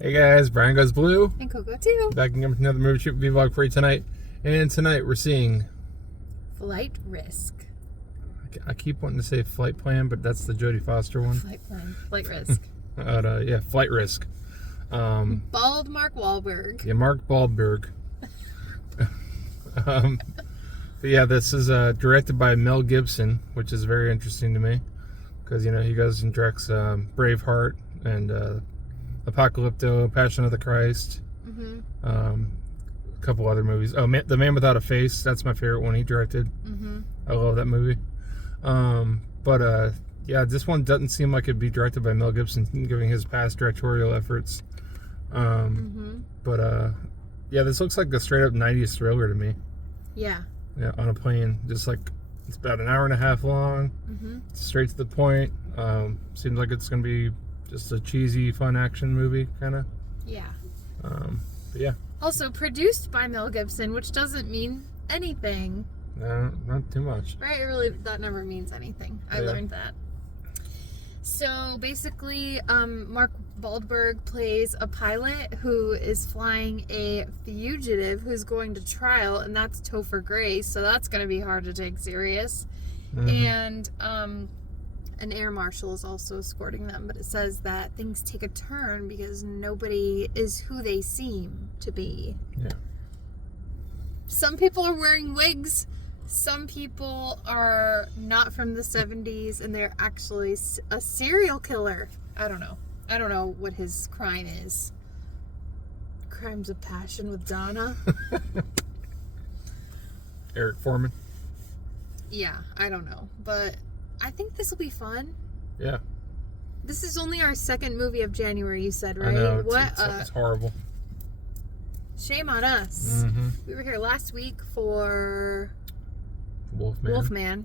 Hey guys, Brian Goes Blue. And Coco too. Back again with another movie shoot vlog for you tonight. And tonight we're seeing Flight Risk. I keep wanting to say Flight Plan, but that's the Jodie Foster one. Flight Plan. Flight Risk. Yeah, Flight Risk. Bald Mark Wahlberg. Yeah, Mark Wahlberg. But yeah, this is directed by Mel Gibson, which is very interesting to me. Because, you know, he goes and directs Braveheart and Apocalypto, Passion of the Christ. Mm-hmm. A couple other movies. Oh, The Man Without a Face. That's my favorite one he directed. Mm-hmm. I love that movie. Yeah, this one doesn't seem like it'd be directed by Mel Gibson, given his past directorial efforts. Yeah, this looks like a straight up 90s thriller to me. Yeah. Yeah, on a plane. Just like, it's about an hour and a half long. Mm-hmm. Straight to the point. Seems like it's going to be just a cheesy, fun action movie, kind of. Yeah. But yeah. Also produced by Mel Gibson, which doesn't mean anything. No, not too much. Right? It really, that never means anything. I learned that. So basically, Mark Wahlberg plays a pilot who is flying a fugitive who's going to trial, and that's Topher Grace, so that's going to be hard to take serious. Mm-hmm. And an air marshal is also escorting them, but it says that things take a turn because nobody is who they seem to be. Yeah. Some people are wearing wigs. Some people are not from the 70s, and they're actually a serial killer. I don't know. I don't know what his crime is. Crimes of Passion with Donna? Eric Foreman. Yeah, I don't know. But I think this will be fun. Yeah. This is only our second movie of January, you said, right? I know, What it's horrible. Shame on us. Mm-hmm. We were here last week for Wolfman.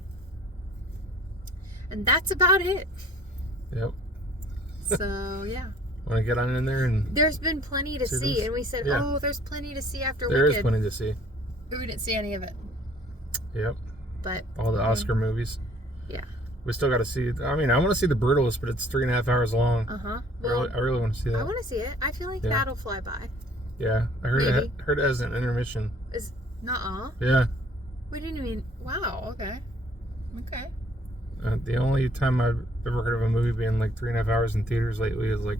And that's about it. Yep. So, yeah. Want to get on in there and... There's been plenty to see, this? and we said, Yeah. oh, there's plenty to see after There Wicked. is plenty to see. But we didn't see any of it. Yep. But All the Oscar movies. Yeah. We still got to see... I mean, I want to see The Brutalist, but it's 3.5 hours long. Uh-huh. Well, I really want to see that. I want to see it. I feel like that'll fly by. Yeah. I heard Maybe. heard it has an intermission. Nuh-uh. Yeah. We didn't even... Wow, okay. Okay. The only time I've ever heard of a movie being like 3.5 hours in theaters lately is like...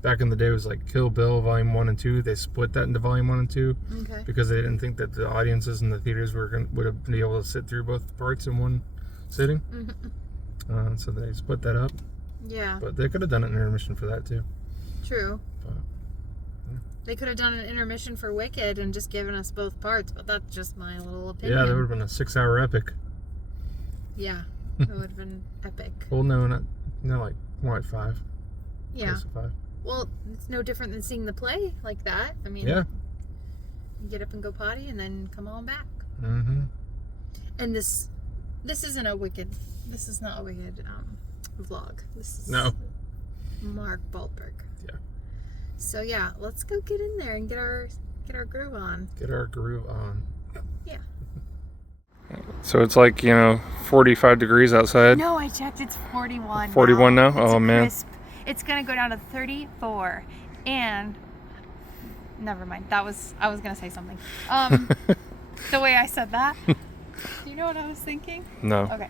Back in the day, it was like Kill Bill Volume 1 and 2. They split that into Volume 1 and 2 Okay. because they didn't think that the audiences in the theaters would have been able to sit through both parts in one sitting. Mm-hmm. So they split that up. Yeah. But they could have done an intermission for that too. True. But, yeah. They could have done an intermission for Wicked and just given us both parts, but that's just my little opinion. Yeah, that would have been a 6-hour epic. Yeah. It would have been epic. Well, no, not like more like 5. Yeah. Close to 5. Well, it's no different than seeing the play like that. I mean, Yeah. you get up and go potty and then come on back. Mm-hmm. And this isn't a Wicked. This is not a Wicked vlog. This is Mark Wahlberg. Yeah. So yeah, let's go get in there and get our groove on. Get our groove on. Yeah. So it's like, 45 degrees outside. No, I checked. It's 41. 41 now? It's Oh, man. crisp. It's gonna go down to 34, and never mind. I was gonna say something. The way I said that. You know what I was thinking? No. Okay.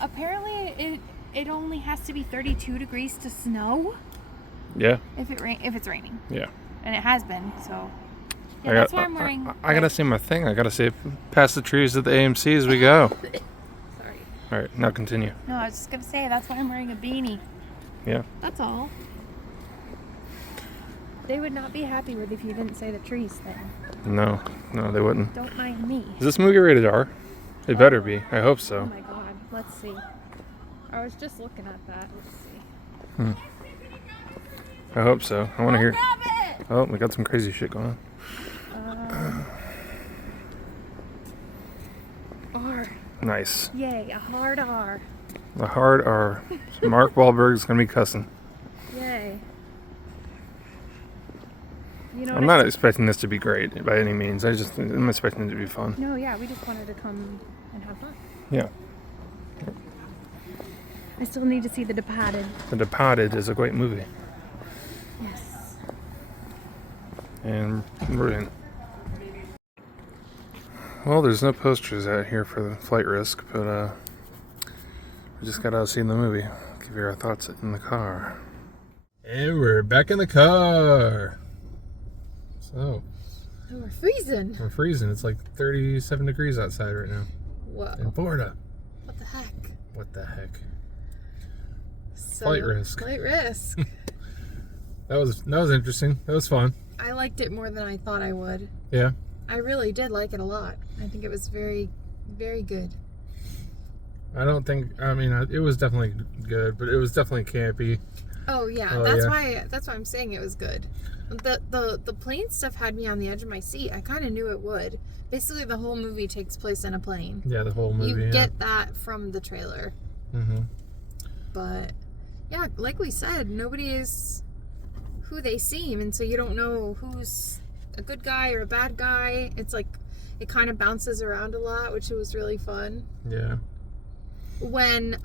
Apparently it only has to be 32 degrees to snow. Yeah. If it's raining. Yeah. And it has been, so. Yeah, that's why I'm wearing. I gotta see my thing. I gotta see it past the trees at the AMC as we go. Sorry. All right, now continue. No, I was just gonna say that's why I'm wearing a beanie. Yeah. That's all. They would not be happy with if you didn't say the trees thing. No, they wouldn't. Don't mind me. Is this movie rated R? It better be. I hope Oh so. my god. Let's see. I was just looking at that. Let's see. I hope so. I want to hear. Oh, we got some crazy shit going on. R. Nice. Yay, a hard R. The hard R. Mark Wahlberg's gonna be cussing. Yay. You know I'm not expecting this to be great by any means. I'm expecting it to be fun. No, yeah, we just wanted to come and have fun. Yeah. I still need to see The Departed. The Departed is a great movie. Yes. And we're in. Well, there's no posters out here for the flight risk, but we just got out seeing the movie. Give you our thoughts in the car. And we're back in the car. So. We're freezing. We're freezing. It's like 37 degrees outside right now. Whoa. In Florida. What the heck? What the heck? So, flight risk. Flight risk. That was interesting. That was fun. I liked it more than I thought I would. Yeah. I really did like it a lot. I think it was very, very good. I mean, it was definitely good, but it was definitely campy. Oh yeah, that's why I'm saying it was good. The plane stuff had me on the edge of my seat. I kind of knew it would. Basically, the whole movie takes place in a plane. Yeah, the whole movie. You get that from the trailer. Mm-hmm. But yeah, like we said, nobody is who they seem, and so you don't know who's a good guy or a bad guy. It's like it kind of bounces around a lot, which was really fun. Yeah. When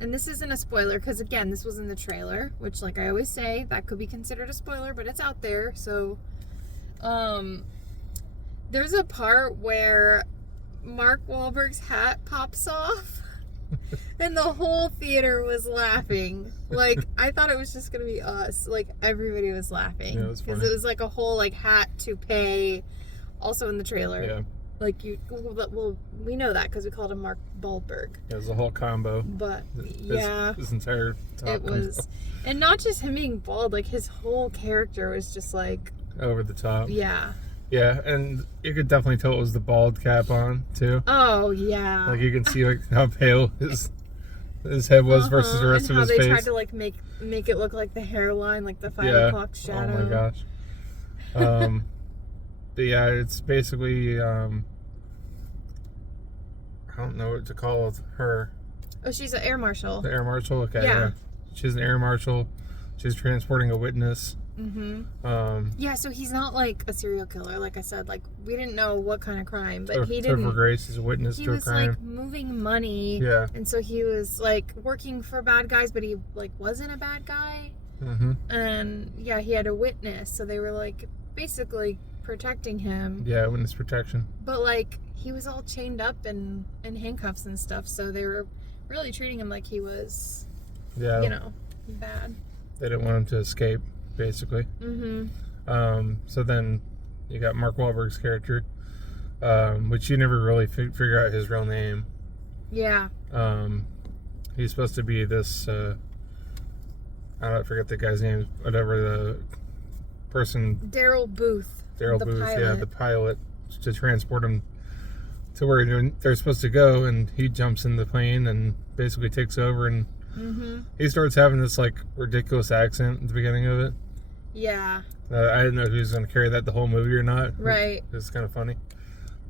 and this isn't a spoiler because again this was in the trailer, which like I always say that could be considered a spoiler, but it's out there. So there's a part where Mark Wahlberg's hat pops off and the whole theater was laughing. Like I thought it was just gonna be us. Like everybody was laughing because it was like a whole like hat toupee also in the trailer. Yeah. Like we know that because we called him Mark Wahlberg. It was a whole combo. But his entire top it was, and not just him being bald. Like his whole character was just like over the top. Yeah. Yeah, and you could definitely tell it was the bald cap on too. Oh yeah. Like you can see like how pale his head was versus the rest of his face. How they tried to like make it look like the hairline, like the 5 o'clock shadow. Oh my gosh. But yeah, it's basically I don't know what to call her. Oh, she's an air marshal. The air marshal. Okay. Yeah. She's an air marshal. She's transporting a witness. Mm-hmm. Yeah, so he's not like a serial killer, like I said. Like we didn't know what kind of crime, but he didn't. Topher Grace is a witness to a crime. He was like moving money. Yeah. And so he was like working for bad guys, but he like wasn't a bad guy. Mm-hmm. And yeah, he had a witness, so they were like basically protecting him. Yeah, witness protection. But like he was all chained up and in handcuffs and stuff, so they were really treating him like he was, bad. They didn't want him to escape, basically. Mm-hmm. So then you got Mark Wahlberg's character, which you never really figure out his real name. Yeah. He's supposed to be this. I forget the guy's name. Whatever the person. Daryl Booth. Daryl Booth, yeah, the pilot, to transport him to where they're supposed to go, and he jumps in the plane and basically takes over, and he starts having this like ridiculous accent at the beginning of it. Yeah. I didn't know if he was going to carry that the whole movie or not. Right. It's kind of funny.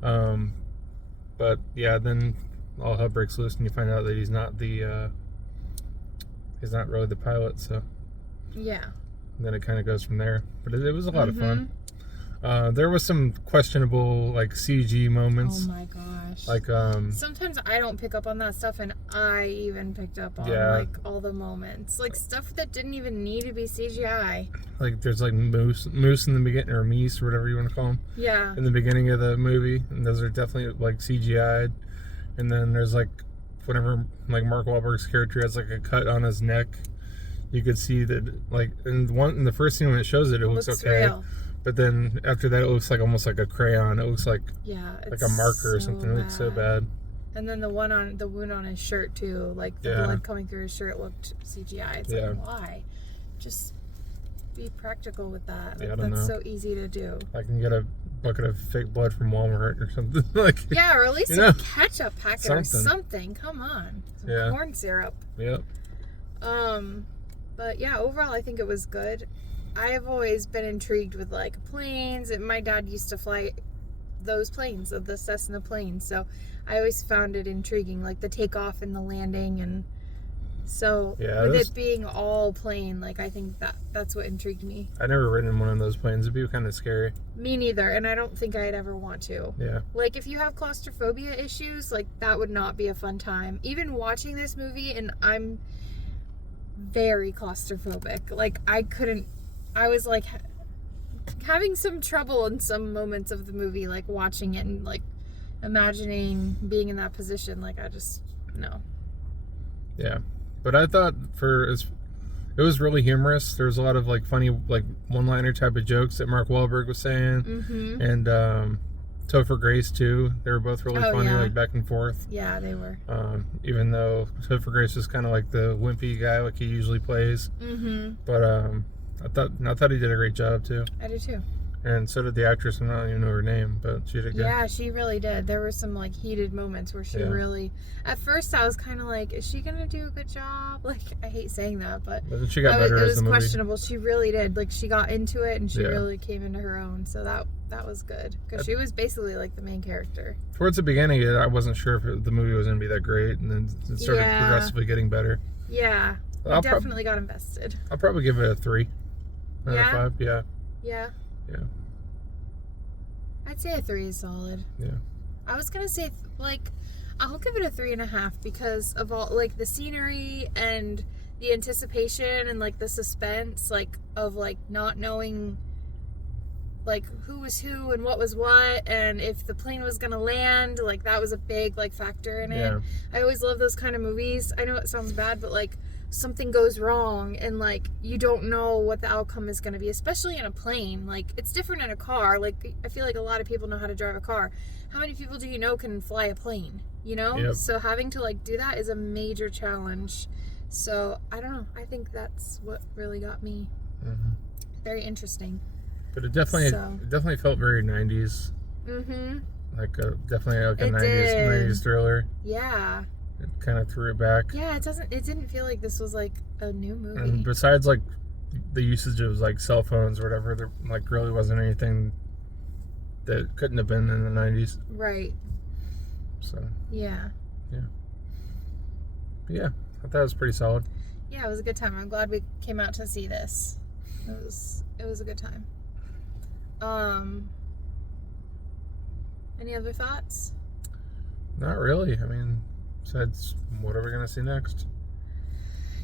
But yeah, then all hell breaks loose, and you find out that he's not really the pilot. So yeah. And then it kind of goes from there. But it was a lot of fun. There was some questionable like CG moments. Oh my gosh. Like sometimes I don't pick up on that stuff, and I even picked up on like all the moments, like stuff that didn't even need to be CGI. Like there's like moose in the beginning, or meese, or whatever you want to call them. Yeah. In the beginning of the movie, and those are definitely like CGI'd. And then there's like whenever like Mark Wahlberg's character has like a cut on his neck, you could see that like in the first scene when it shows it looks okay. Real. But then after that, it looks like almost like a crayon. It looks like like a marker or something. It looks so bad. And then the wound on his shirt too, like the blood coming through his shirt looked CGI. It's like, why? Just be practical with that. Like, that's so easy to do. I can get a bucket of fake blood from Walmart or something. Like or at least a ketchup packet or something. Come on, some corn syrup. Yep. But yeah, overall, I think it was good. I have always been intrigued with like planes, and my dad used to fly those planes, of the Cessna planes, so I always found it intriguing, like the takeoff and the landing, and so with it being all plane, like I think that's what intrigued me. I never ridden in one of those planes. It'd be kind of scary. Me neither, and I don't think I'd ever want to. Yeah. Like if you have claustrophobia issues, like that would not be a fun time. Even watching this movie, and I'm very claustrophobic. Like I was like having some trouble in some moments of the movie, like watching it and like imagining being in that position. Like I just no. Yeah, but I thought it was really humorous. There was a lot of like funny like one-liner type of jokes that Mark Wahlberg was saying, and Topher Grace too. They were both really funny, like back and forth. Yeah, they were. Even though Topher Grace is kind of like the wimpy guy like he usually plays, but I thought he did a great job too. I do too. And so did the actress. I don't even know her name, but she did good. Yeah, she really did. There were some like heated moments where she really. At first, I was kind of like, "Is she gonna do a good job?" Like, I hate saying that, but she got better as the movie. It was questionable. She really did. Like, she got into it and she really came into her own. So that was good because she was basically like the main character. Towards the beginning, I wasn't sure if the movie was gonna be that great, and then it started progressively getting better. Yeah, I definitely got invested. I'll probably give it a 3 out of 5. Yeah. Yeah. Yeah. I'd say a 3 is solid. Yeah. I was gonna say like I'll give it a 3.5 because of all like the scenery and the anticipation and like the suspense like of like not knowing like who was who and what was what and if the plane was gonna land, like that was a big like factor in it. I always love those kind of movies. I know it sounds bad, but like something goes wrong and like you don't know what the outcome is going to be, especially in a plane. Like it's different in a car. Like I feel like a lot of people know how to drive a car. How many people do you know can fly a plane, you know? So having to like do that is a major challenge. So I don't know, I think that's what really got me very interesting. But it definitely felt very 90s. Like definitely like a 90s thriller. Yeah. It kind of threw it back. Yeah, it didn't feel like this was like a new movie. And besides like the usage of like cell phones or whatever, there like really wasn't anything that couldn't have been in the 90s. Right. So. Yeah. Yeah. But yeah, I thought it was pretty solid. Yeah, it was a good time. I'm glad we came out to see this. It was a good time. Any other thoughts? Not really. I mean, besides, what are we gonna see next?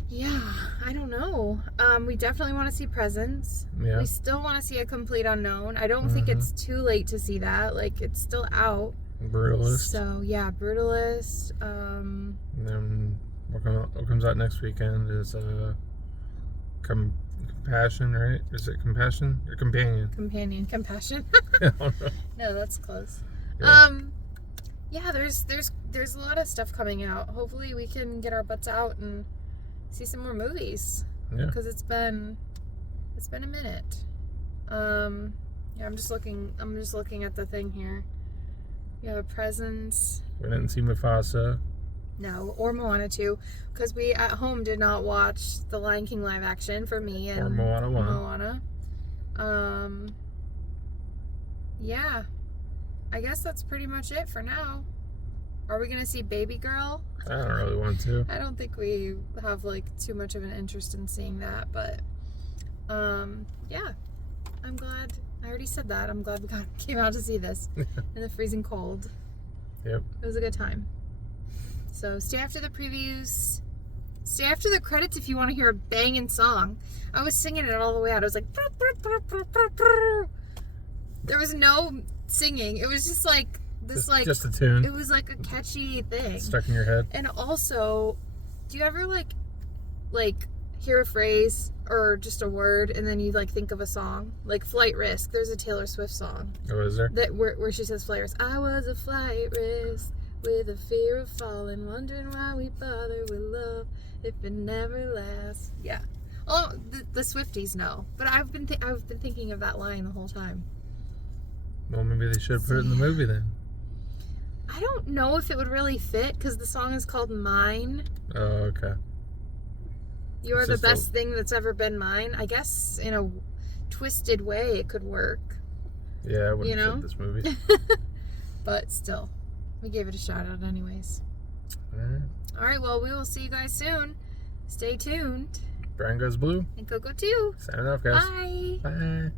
Yeah, I don't know. We definitely want to see Presents. Yeah. We still want to see A Complete Unknown. I don't think it's too late to see that. Like, it's still out. Brutalist. So, yeah, Brutalist. And then what comes out next weekend is Compassion, right? Is it Compassion or Companion? Compassion. No, that's close. Yeah. Yeah, there's a lot of stuff coming out. Hopefully we can get our butts out and see some more movies. Yeah. Because it's been a minute. Yeah, I'm just looking at the thing here. You have a Presence. We didn't see Mufasa. No, or Moana 2, because we at home did not watch the Lion King live action for me and Or Moana 1. Moana. Yeah. I guess that's pretty much it for now. Are we gonna see Baby Girl? I don't really want to. I don't think we have like too much of an interest in seeing that, but yeah. I'm glad. I already said that. I'm glad we came out to see this in the freezing cold. Yep. It was a good time. So stay after the previews. Stay after the credits if you want to hear a banging song. I was singing it all the way out. I was like, there was no singing. It was just like this, just a tune. It was like a catchy thing Stuck in your head. And also, do you ever like hear a phrase or just a word and then you like think of a song? Like Flight Risk. There's a Taylor Swift song. Oh, is there? That where she says Flight Risk. I was a flight risk with a fear of falling, wondering why we bother with love if it never lasts. Yeah. Oh, the Swifties know, but I've been thinking of that line the whole time. Well, maybe they should put it in the movie then. I don't know if it would really fit because the song is called Mine. Oh, okay. You're the best thing that's ever been mine. I guess in a twisted way it could work. Yeah, I wouldn't fit this movie. But still, we gave it a shout out anyways. Alright. Alright, well, we will see you guys soon. Stay tuned. Brian Goes Blue. And Coco too. Signing off, guys. Bye. Bye.